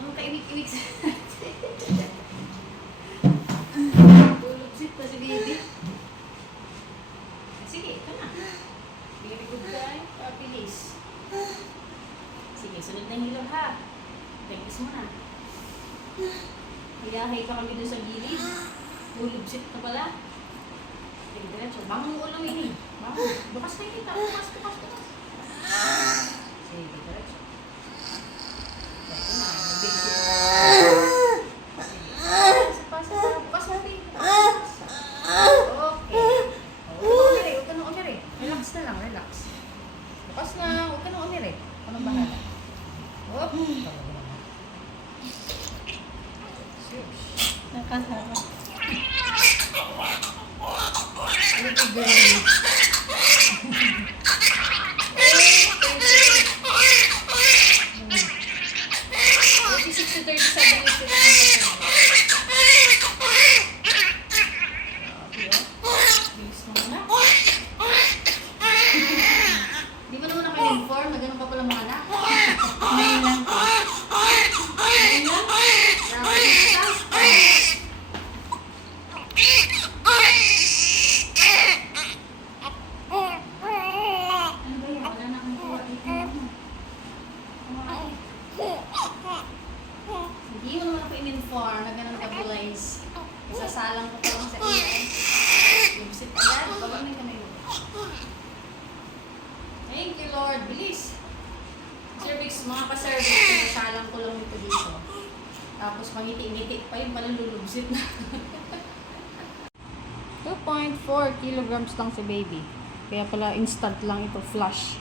Ang kaimik-imik sa tulog-sit pa si baby. Sige, ito na. Very good guy. Pabilis. Sige, sunod na hilo ha. Practice mo na. Hilahay ka kami doon sa gilid. Tulog-sit ka pala. Sige, diretso. Bangon mo ulo ini. Bangon. Bukas na kita. Bukas. Sige, diretso. Ito na. Mag-babysit ako. Sige. Pasa. Bukas na rin. Okay. Huwag ka nang umiri. Relax na lang. Relax. Bukas na. Huwag ka nang umiri. Anong bahala? Hop. Nakasarap. Little girl. Di mo naman naka-inform na ganun ka pala mga anak? Ngayon lang po. Ngayon lang? Grabe ka? Ano ba yan? Wala na akong kuha dito. Hindi mo naman ako in-inform na ganun ka lines. Isasalang ko pa lang sa iyo. Yung sit agad, bawal na kami. Thank you, Lord. Bilis. Cervix, mga pa-cervix, isasalang ko lang ito dito. Tapos mangiti-ngiti pa yung palulubsit na. 2.4 kilograms lang si baby. Kaya pala instant lang ito, flush.